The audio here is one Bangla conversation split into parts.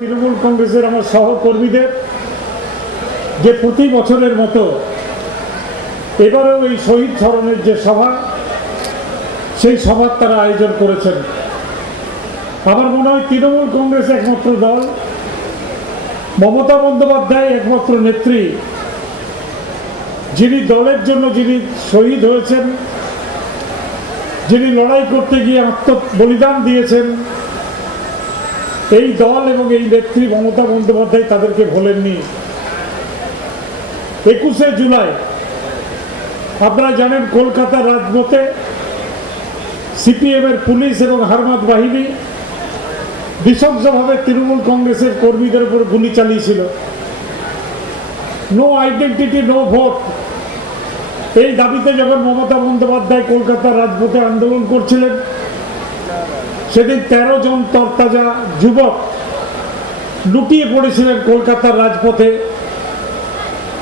তৃণমূল কংগ্রেসের আমার সহকর্মীদের যে প্রতি বছরের মতো এবারেও এই শহীদ স্মরণের যে সভা, সেই সভার তারা আয়োজন করেছেন। আমার মনে হয় তৃণমূল কংগ্রেস একমাত্র দল, মমতা বন্দ্যোপাধ্যায় একমাত্র নেত্রী, যিনি দলের জন্য যিনি শহীদ হয়েছেন, যিনি লড়াই করতে গিয়ে আত্ম বলিদান দিয়েছেন এই দল এবং এই নেত্রী মমতা বন্দ্যোপাধ্যায় তাদেরকে ভোলেননি। একুশে জুলাই, আপনারা জানেন কলকাতা রাজপথে সিপিএম এর পুলিশ এবং হারমাত বাহিনী নৃশংসভাবে তৃণমূল কংগ্রেসের কর্মীদের উপর গুলি চালিয়েছিল। নো আইডেন্টিটি নো ভোট এই দাবিতে যখন মমতা বন্দ্যোপাধ্যায় কলকাতার রাজপথে আন্দোলন করছিলেন সেদিন তেরো জন তরতাজা যুবক লুটিয়ে পড়েছিলেন কলকাতার রাজপথে।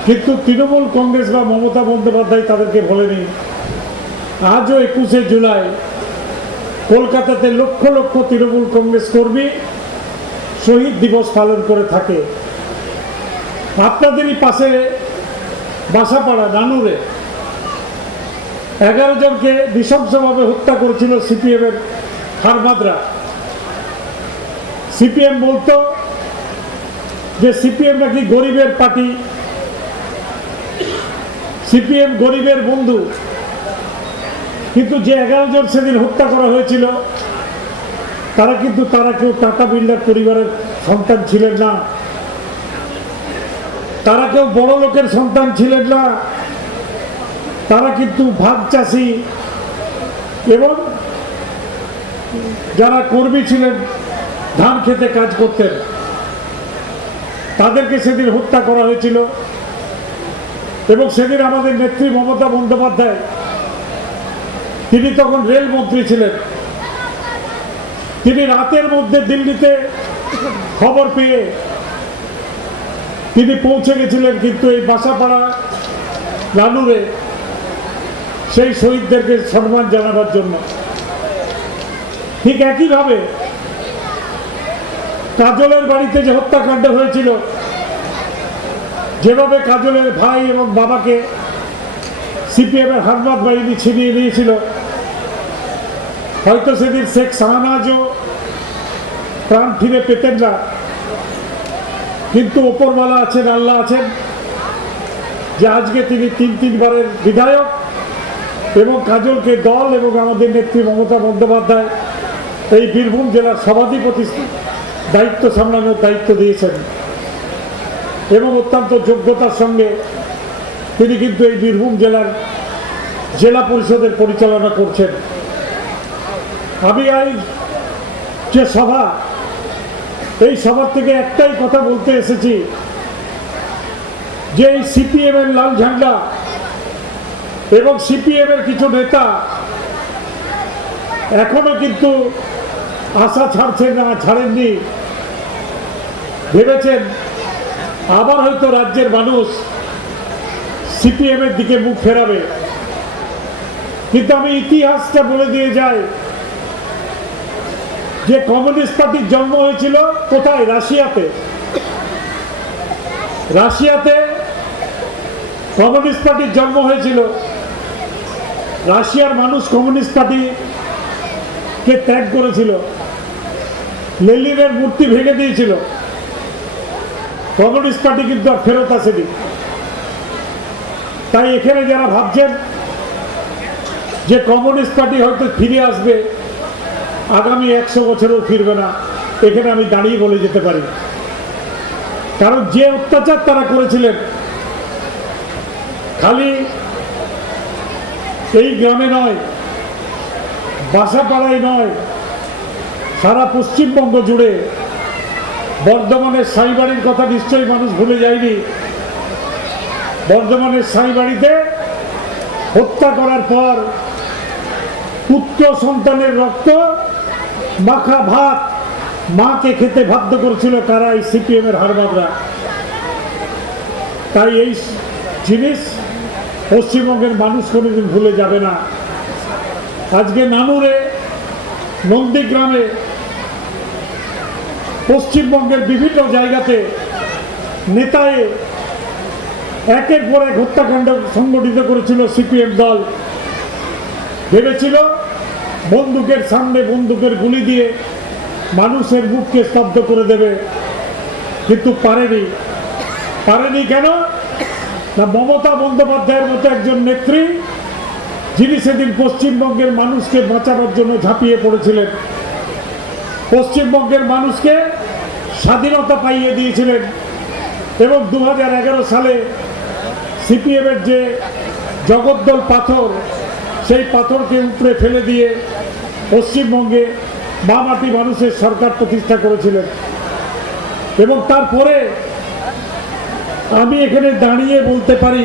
কিন্তু তৃণমূল কংগ্রেস বা মমতা বন্দ্যোপাধ্যায় তাদেরকে বলেনি। আজও একুশে জুলাই কলকাতাতে লক্ষ লক্ষ তৃণমূল কংগ্রেস কর্মী শহীদ দিবস পালন করে থাকে। আপনাদেরই পাশে বাসাপাড়া, নানুরে। এগারো জনকে নৃশংসভাবে হত্যা করেছিল সিপিএম এর হারমাদরা সিপিএম বলতো যে সিপিএম নাকি গরিবের পার্টি। সিপিএম গরিবের বন্ধু। কিন্তু যে এগারো জন সেদিন হত্যা করা হয়েছিল, তারা কিন্তু তারা কেউ টাকা বিল্ডার পরিবারের সন্তান ছিলেন না। তারা কেউ বড় লোকের সন্তান ছিলেন না। তারা কিন্তু ভাগ চাষি। এবং যারা কর্মী ছিলেন, ধান খেতে কাজ করতেন, তাদেরকে সেদিন হত্যা করা হয়েছিল। এবং সেদিন আমাদের নেত্রী মমতা বন্দ্যোপাধ্যায়, তিনি তখন রেলমন্ত্রী ছিলেন। তিনি রাতের মধ্যে দিল্লিতে খবর পেয়ে তিনি পৌঁছে গেছিলেন কিন্তু এই বাসাপাড়া রানুরে সেই শহীদদেরকে সম্মান জানাবার জন্য। ঠিক একইভাবে কাজলের বাড়িতে যে হত্যাকাণ্ড হয়েছিল, যেভাবে কাজলের ভাই এবং বাবাকে সিপিএম এর হারমাত বাহিনী ছিনিয়ে নিয়েছিল, হয়তো সেদিন শেখ শাহনাজও প্রাণ ফিরে পেতেন না। কিন্তু ওপরওয়ালা আছেন, আল্লাহ আছেন, যে আজকে তিনি তিন তিনবারের বিধায়ক এবং কাজলকে দল এবং আমাদের নেত্রী মমতা বন্দ্যোপাধ্যায় এই বীরভূম জেলার সভাধিপতি দায়িত্ব সামলানোর দায়িত্ব দিয়েছেন। এবং অত্যন্ত যোগ্যতার সঙ্গে তিনি কিন্তু এই বীরভূম জেলার জেলা পরিষদের পরিচালনা করছেন। আমি এই যে সভা, এই সভার থেকে একটাই কথা বলতে এসেছি যে এই সিপিএম এর লাল ঝান্ডা এবং সিপিএম এর কিছু নেতা এখনও কিন্তু আশা ছাড়ছেন না, ছাড়েননি। ভেবেছেন আবার হয়তো রাজ্যের মানুষ সিপিএম এর দিকে মুখ ফেরাবে। কিন্তু আমি ইতিহাসটা বলে দিয়ে যাই, যে কমিউনিস্ট পার্টির জন্ম হয়েছিল কোথায়? রাশিয়াতে। রাশিয়াতে কমিউনিস্ট পার্টির জন্ম হয়েছিল। রাশিয়ার মানুষ কমিউনিস্ট পার্টিকে ত্যাগ করেছিল। লেলিনের মূর্তি ভেঙে দিয়েছিল। কমিউনিস্ট পার্টি কিন্তু আর ফেরত আসেনি। তাই এখানে যারা ভাবছেন যে কমিউনিস্ট পার্টি হয়তো ফিরে আসবে, আগামী একশো বছরেও ফিরবে না, এখানে আমি দাঁড়িয়ে বলে যেতে পারি। কারণ যে অত্যাচার তারা করেছিলেন, খালি এই গ্রামে নয়, বাসাপাড়ায় নয় সারা পশ্চিমবঙ্গ জুড়ে বর্ধমানের সাইবাড়ির কথা নিশ্চয়ই মানুষ ভুলে যায়নি। বর্ধমানের সাইবাড়িতে হত্যা করার পর পুত্র সন্তানের রক্ত, মাখা ভাত মাকে খেতে বাধ্য করেছিল কারা এই সিপিএম এর হারবাদরা তাই এই জিনিস পশ্চিমবঙ্গের মানুষ কোনোদিন ভুলে যাবে না। আজকে নানুরে, নন্দীগ্রামে পশ্চিমবঙ্গের বিভিন্ন জায়গাতে নেতায়ে একের পর এক হত্যাকাণ্ড সংগঠিত করেছিল সিপিএম দল। ভেবেছিল বন্দুকের সামনে বন্দুকের গুলি দিয়ে মানুষের মুখকে স্তব্ধ করে দেবে, কিন্তু পারেনি। পারেনি কেন? না, মমতা বন্দ্যোপাধ্যায়ের মতো একজন নেত্রী, যিনি সেদিন পশ্চিমবঙ্গের মানুষকে বাঁচানোর জন্য ঝাঁপিয়ে পড়েছিলেন। পশ্চিমবঙ্গের মানুষকে স্বাধীনতা পাইয়ে দিয়েছিলেন এবং দু হাজার এগারো সালে সিপিএমের যে জগদ্দল পাথর, সেই পাথরকে উপরে ফেলে দিয়ে পশ্চিমবঙ্গে মামাটি মানুষের সরকার প্রতিষ্ঠা করেছিলেন। এবং তারপরে আমি এখানে দাঁড়িয়ে বলতে পারি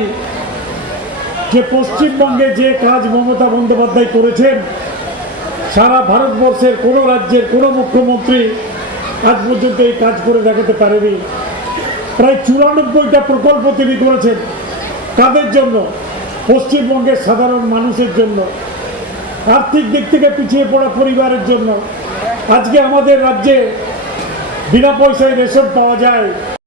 যে পশ্চিমবঙ্গে যে কাজ মমতা বন্দ্যোপাধ্যায় করেছেন সারা ভারতবর্ষের কোনো রাজ্যের কোনো মুখ্যমন্ত্রী আজ পর্যন্ত এই কাজ করে দেখাতে পারেনি। প্রায় চুরানব্বইটা প্রকল্প তিনি করেছেন। কাদের জন্য? পশ্চিমবঙ্গের সাধারণ মানুষের জন্য। আর্থিক দিক থেকে পিছিয়ে পড়া পরিবারের জন্য। আজকে আমাদের রাজ্যে বিনা পয়সায় রেশন পাওয়া যায়।